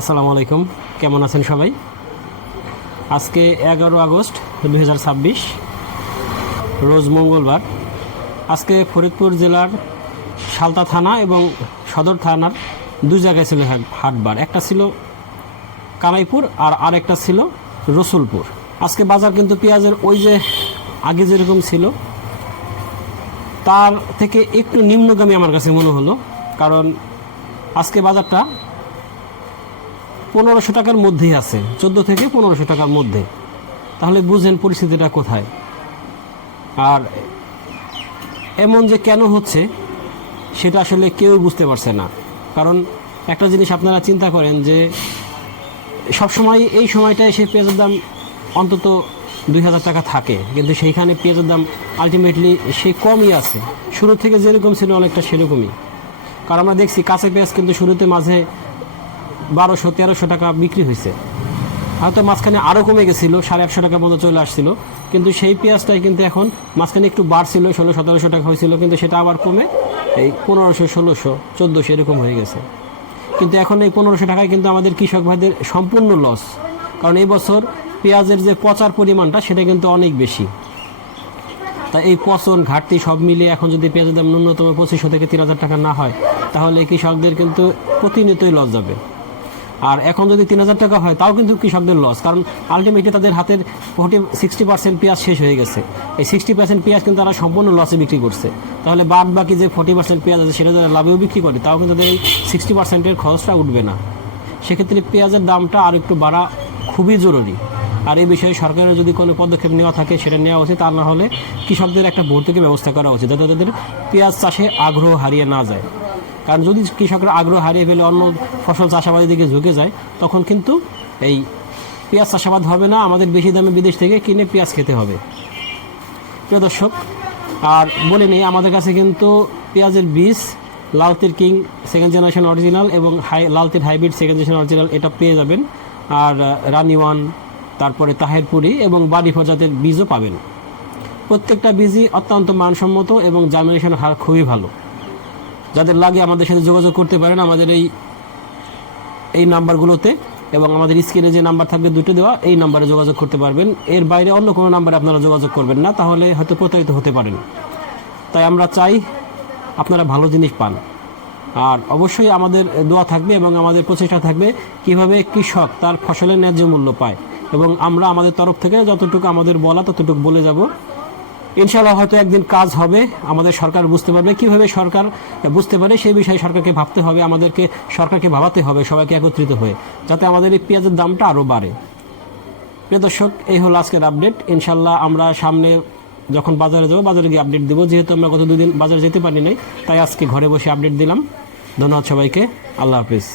আসসালামু আলাইকুম, কেমন আছেন সবাই? আজকে 11 আগস্ট 2026, রোজ মঙ্গলবার। আজকে ফরিদপুর জেলার সালতা থানা এবং সদর থানার দুই জায়গায় ছিল হাটবার। একটা ছিল কানাইপুর আর আরেকটা ছিল রসুলপুর। আজকে বাজার কিন্তু পেঁয়াজের ওই যে আগে যেরকম ছিল তার থেকে একটু নিম্নগামী আমার কাছে মনে হলো, কারণ আজকে বাজারটা 1500 টাকার মধ্যেই আছে, 14 থেকে 1500 টাকার মধ্যে। তাহলে বুঝেন পরিস্থিতিটা কোথায়। আর এমন যে কেন হচ্ছে সেটা আসলে কেউ বুঝতে পারছে না। কারণ একটা জিনিস আপনারা চিন্তা করেন যে সবসময় এই সময়টায় এসে পেঁয়াজের দাম অন্তত 2000 টাকা থাকে, কিন্তু সেইখানে পেঁয়াজের দাম আলটিমেটলি সেই কমই আছে। শুরু থেকে যেরকম ছিল অনেকটা সেরকমই। কারণ আমরা দেখছি কাঁচা পেঁয়াজ কিন্তু শুরুতে মাঝে 1200-1300 টাকা বিক্রি হয়েছে, হয়তো মাঝখানে আরও কমে গেছিলো, 850 টাকা পর্যন্ত চলে আসছিল। কিন্তু সেই পেঁয়াজটাই কিন্তু এখন মাঝখানে একটু বাড়ছিল, 1600-1700 টাকা হয়েছিল, কিন্তু সেটা আবার কমে এই 1500-1600-1400 এরকম হয়ে গেছে। কিন্তু এখন এই 1500 টাকায় কিন্তু আমাদের কৃষক ভাইদের সম্পূর্ণ লস। কারণ এই বছর পেঁয়াজের যে পচার পরিমাণটা সেটা কিন্তু অনেক বেশি। তা এই পচন ঘাটতি সব মিলিয়ে এখন যদি পেঁয়াজের দাম ন্যূনতম 2500 থেকে 3000 টাকা না হয়, তাহলে কৃষকদের কিন্তু প্রতিনিয়তই লস যাবে। আর এখন যদি 3000 টাকা হয় তাও কিন্তু কৃষকদের লস, কারণ আলটিমেটলি তাদের হাতের 60% পেঁয়াজ শেষ হয়ে গেছে। এই 60% পেঁয়াজ কিন্তু তারা সম্পূর্ণ লসে বিক্রি করছে। তাহলে বাদ বাকি যে 40% পেঁয়াজ আছে সেটা যারা লাভেও বিক্রি করে, তাও কিন্তু তাদের এই 60%-এর খরচটা উঠবে না। সেক্ষেত্রে পেঁয়াজের দামটা আর একটু বাড়া খুবই জরুরি। আর এই বিষয়ে সরকারের যদি কোনো পদক্ষেপ নেওয়া থাকে সেটা নেওয়া উচিত, আর না হলে কৃষকদের একটা ভর্তুকি ব্যবস্থা করা উচিত, যাতে তাদের পেঁয়াজ চাষে আগ্রহ হারিয়ে না যায়। কারণ যদি কৃষকরা আগ্রহ হারিয়ে ফেলে অন্য ফসল চাষাবাদের দিকে ঝুঁকে যায়, তখন কিন্তু এই পেঁয়াজ চাষাবাদ হবে না, আমাদের বেশি দামে বিদেশ থেকে কিনে পেঁয়াজ খেতে হবে। প্রিয় দর্শক, আর বলে নেই, আমাদের কাছে কিন্তু পেঁয়াজের বীজ লালতির কিং সেকেন্ড জেনারেশন অরিজিনাল এবং লালতির হাইব্রিড সেকেন্ড জেনারেশন অরিজিনাল এটা পেয়ে যাবেন। আর রানি ওয়ান, তারপরে তাহেরপুরি এবং বাড়ি প্রজাতির বীজও পাবেন। প্রত্যেকটা বীজই অত্যন্ত মানসম্মত এবং জার্মিনেশনের হার খুবই ভালো। যাদের লাগে আমাদের সাথে যোগাযোগ করতে পারেন আমাদের এই নাম্বারগুলোতে, এবং আমাদের স্ক্রিনে যে নাম্বার থাকবে দুটো দেওয়া, এই নাম্বারে যোগাযোগ করতে পারবেন। এর বাইরে অন্য কোনো নাম্বারে আপনারা যোগাযোগ করবেন না, তাহলে হয়তো প্রতারিত হতে পারেন। তাই আমরা চাই আপনারা ভালো জিনিস পান। আর অবশ্যই আমাদের দোয়া থাকবে এবং আমাদের প্রচেষ্টা থাকবে কিভাবে কৃষক তার ফসলের ন্যায্য মূল্য পায়, এবং আমরা আমাদের তরফ থেকে যতটুকু আমাদের বলা ততটুকু বলে যাব। ইনশাআল্লাহ হয়তো একদিন কাজ হবে, আমাদের সরকার বুঝতে পারবে। কিভাবে সরকার বুঝতে পারে সেই বিষয়ে সরকারকে ভাবতে হবে, আমাদেরকে সরকারকে ভাবাতে হবে সবাইকে একত্রিত হয়ে, যাতে আমাদের এই পেঁয়াজের দামটা আরও বাড়ে। প্রিয় দর্শক, এই হলো আজকের আপডেট। ইনশাআল্লাহ আমরা সামনে যখন বাজারে যাবো, বাজারে গিয়ে আপডেট দেবো। যেহেতু আমরা গত 2 দিন বাজারে যেতে পারি নাই, তাই আজকে ঘরে বসে আপডেট দিলাম। ধন্যবাদ সবাইকে, আল্লাহ হাফিজ।